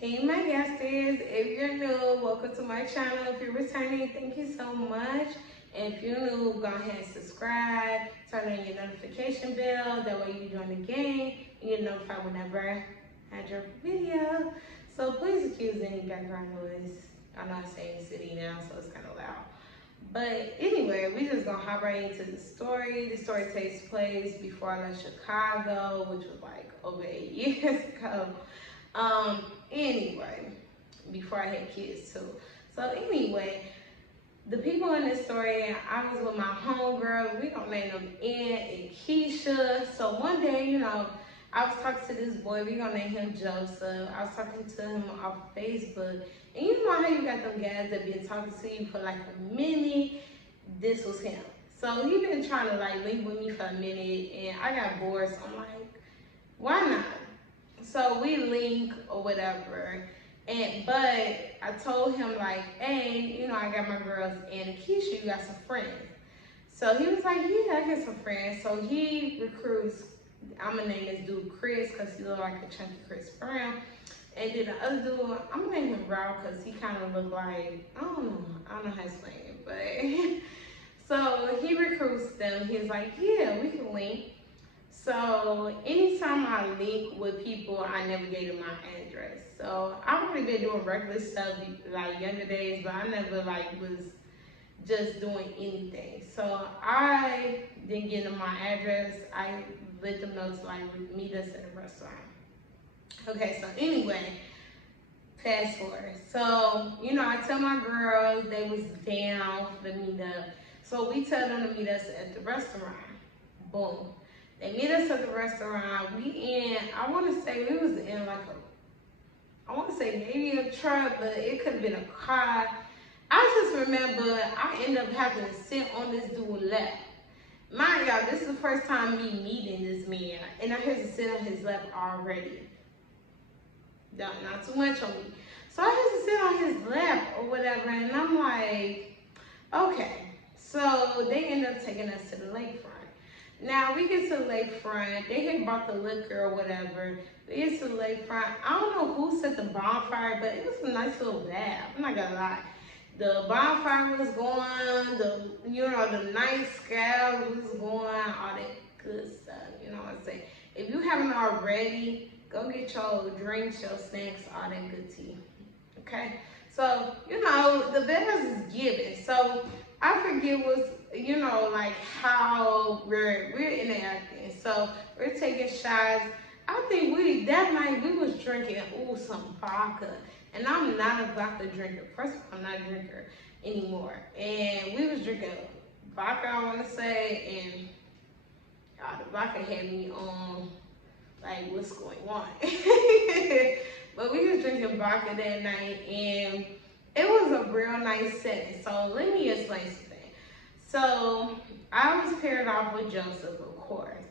Hey my guesters, if you're new, welcome to my channel. If you're returning, thank you so much. And if you're new, go ahead and subscribe, turn on your notification bell, that way you join the game and you're notified whenever I drop a video. So please excuse any background noise. I know I stay in the city now, so it's kind of loud. But anyway, we just gonna hop right into the story. The story takes place before I left Chicago, which was like over 8 years ago. Anyway, before I had kids too. So anyway, the people in this story, I was with my homegirl. We gonna name them Ann and Keisha. So one day, I was talking to this boy. We gonna name him Joseph. I was talking to him off Facebook. And you know how you got them guys that been talking to you for like a minute? This was him. So he been trying to like link with me for a minute, and I got bored. So I'm like, why not? So we link or whatever. But I told him like, hey, I got my girls and Keisha, you got some friends. So he was like, yeah, I got some friends. So he recruits, I'm gonna name this dude Chris because he look like a chunky Chris Brown. And then the other dude, I'm gonna name him Ralph because he kind of look like, I don't know how to explain it, but so he recruits them. He's like, yeah, we can link. So anytime I link with people, I never gave them my address. So I've already been doing regular stuff like younger days, but I never like was just doing anything. So I didn't give them my address. I let them know to like meet us at a restaurant. Okay, so anyway, fast forward. So, I tell my girls they was down for the meet up. So we tell them to meet us at the restaurant. Boom. They meet us at the restaurant. I want to say we was in like maybe a truck, but it could have been a car. I just remember I ended up having to sit on this dude's lap. Mind y'all, this is the first time me meeting this man, and I had to sit on his lap already. Not too much on me. So I had to sit on his lap or whatever, and I'm like, okay. So they end up taking us to the lakefront. Now we get to the lakefront. They had bought the liquor or whatever. We get to the lakefront. I don't know who set the bonfire, but it was a nice little vibe. I'm not gonna lie. The bonfire was going, the night sky was going, all that good stuff. You know what I'm saying? If you haven't already, go get your drinks, your snacks, all that good tea. Okay? So, the bells is given. So I forget what's, like how we're interacting. So we're taking shots. I think that night we was drinking, some vodka. And I'm not a vodka drinker. First of all, I'm not a drinker anymore. And we was drinking vodka, I want to say, and the vodka had me on, like, what's going on? But we was drinking vodka that night, and it was a real nice setting. So let me explain something. So I was paired off with Joseph, of course.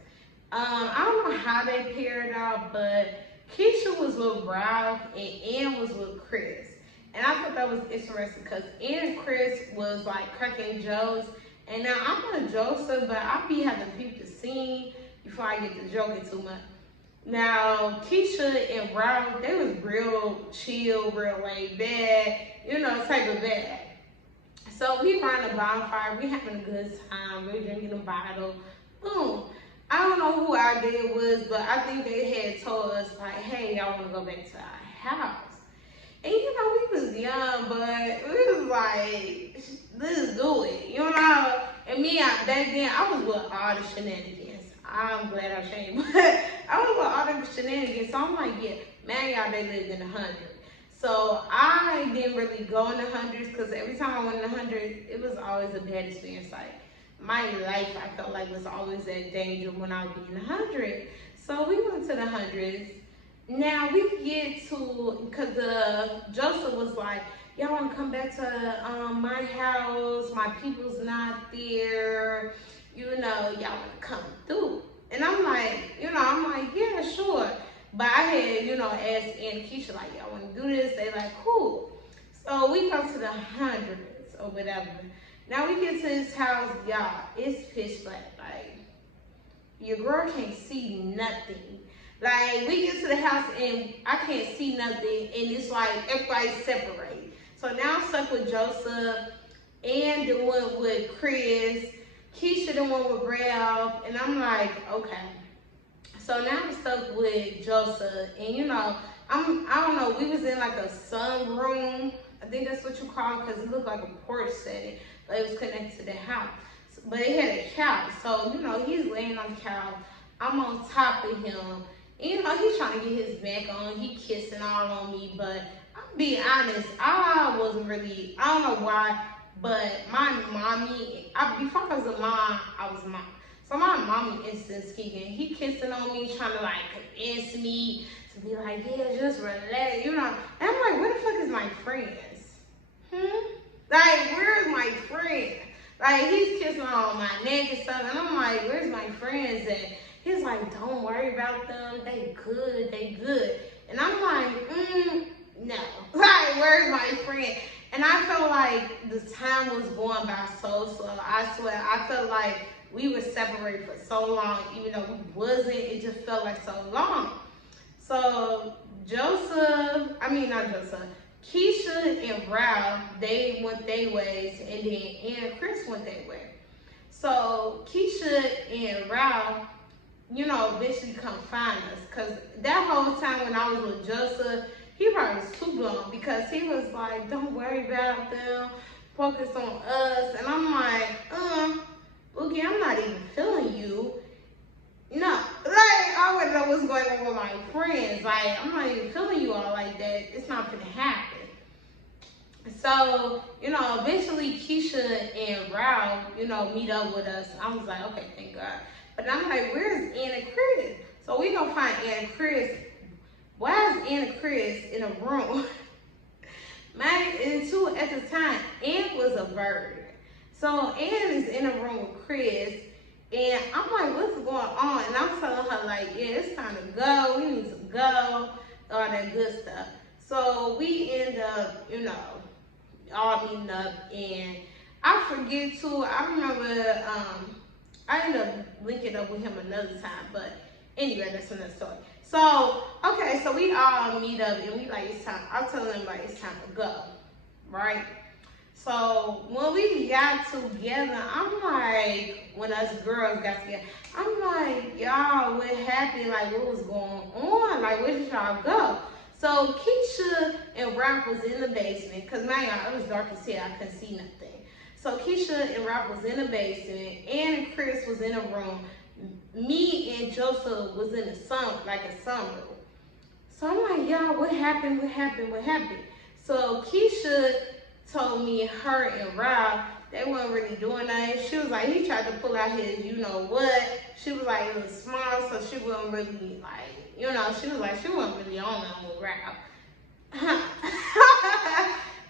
I don't know how they paired off, but Keisha was with Ralph and Ann was with Chris. And I thought that was interesting because Ann and Chris was like cracking jokes. And now I'm with Joseph, but I be having people to sing before I get to joking too much. Now, Keisha and Ralph, they was real chill, real laid back, type of bad. So we around the bonfire, we having a good time, we're drinking a bottle, boom. I don't know who our idea was, but I think they had told us like, hey, y'all wanna go back to our house. And we was young, but we was like, let's do it, And me, back then, I was with all the shenanigans. I'm glad I changed, but I was with all the shenanigans. So I'm like, yeah, man, y'all, they lived in the 100s. So I didn't really go in the 100s because every time I went in the 100s, it was always a bad experience. Like, my life, I felt like, was always at danger when I would be in the 100s. So we went to the 100s. Now we get to, because Joseph was like, y'all want to come back to my house, my people's not there, y'all want to come through. And I'm like, yeah, sure. But I had, asked Ann and Keisha, like, y'all want to do this? They like, cool. So we go to the 100s or whatever. Now we get to his house, y'all, it's pitch black. Like, your girl can't see nothing. Like, we get to the house and I can't see nothing, and it's like everybody's separated. So now I'm stuck with Joseph and the one with Chris, Keisha the one with Ralph, and I'm like, okay. So now I'm stuck with Joseph, and I don't know, we was in like a sunroom. I think that's what you call it, because it looked like a porch setting, but it was connected to the house. But it had a couch, so he's laying on the couch. I'm on top of him. And, he's trying to get his back on. He kissing all on me, but I'm being honest, I wasn't really. I don't know why, but my mommy. Before I was a mom, I was a mom. So my mommy instance kicking. He kissing on me, trying to like convince me to be like, yeah, just relax, And I'm like, where the fuck is my friends? Like, where's my friend? Like, he's kissing on my neck and stuff, and I'm like, where's my friends at? He's like, don't worry about them. They good. And I'm like, no. Like, where's my friend? And I felt like the time was going by so slow. I swear, I felt like we were separated for so long, even though we wasn't. It just felt like so long. So Keisha and Ralph, they went their ways, and then Ann and Chris went their way. So Keisha and Ralph, eventually come find us. Because that whole time when I was with Joseph, he probably was too blown, because he was like, don't worry about them, focus on us. And I'm like, Boogie, I'm not even feeling you. No, like, I wouldn't know what's going on with my friends. Like, I'm not even feeling you all like that. It's not gonna happen. So, eventually Keisha and Ralph, meet up with us. I was like, okay, thank God. But I'm like, where's Ann and Chris? So we gonna find Ann and Chris. Why is Ann and Chris in a room? And two, at the time, Ann was a bird. So Ann is in a room with Chris, and I'm like, what's going on? And I'm telling her, like, yeah, it's time to go. We need to go, all that good stuff. So we end up, all meeting up, and I forget too. I remember I ended up linking up with him another time, but anyway, that's another story. So okay, so we all meet up, and we like, it's time. I'm telling him like it's time to go, right? So when we got together, I'm like, when us girls got together, I'm like, y'all, what happened? Like, what was going on? Like, where did y'all go? So Keisha and Ralph was in the basement, because man, it was dark as hell, I couldn't see nothing. So Keisha and Ralph was in the basement, Ann and Chris was in a room, me and Joseph was in a sunroom. So I'm like, y'all, what happened? So Keisha told me her and Ralph, they weren't really doing nothing. She was like, he tried to pull out his what. She was like, it was small, so she wasn't really like, she was like, she wasn't really on that with Ralph.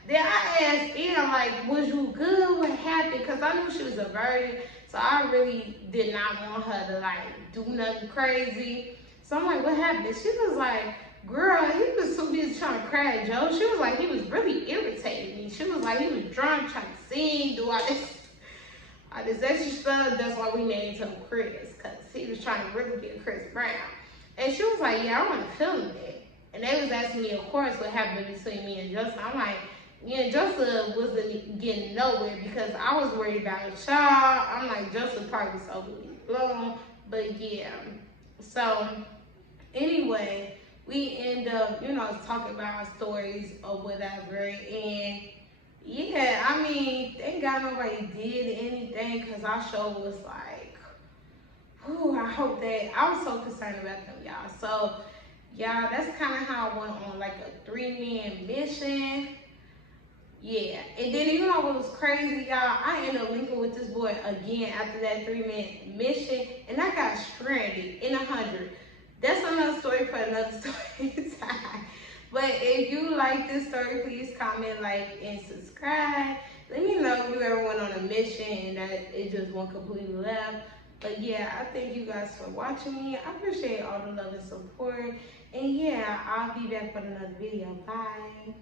Then I asked Ann, like, was you good? What happened? Because I knew she was a virgin, so I really did not want her to, like, do nothing crazy. So I'm like, what happened? She was like, girl, he was so busy trying to cry at Joe. She was like, he was really irritating me. She was like, he was drunk, trying to sing, do all this extra stuff. That's why we named him Chris, because he was trying to really get Chris Brown. And she was like, yeah, I want to film it. And they was asking me, of course, what happened between me and Justin. I'm like, yeah, Joseph wasn't getting nowhere, because I was worried about y'all. I'm like, Joseph probably was overly blown. But yeah. So anyway, we end up, talking about our stories or whatever. And yeah, I mean, thank God nobody did anything, because our show was like, whew, I hope that, I was so concerned about them, y'all. So, y'all, that's kind of how I went on like a 3-man mission. Yeah, and then what was crazy, y'all? I ended up linking with this boy again after that 3-man mission, and I got stranded in 100. That's another story for another story time. But if you like this story, please comment, like, and subscribe. Let me know if you ever went on a mission and that it just went completely left. But yeah, I thank you guys for watching me. I appreciate all the love and support. And yeah, I'll be back for another video. Bye.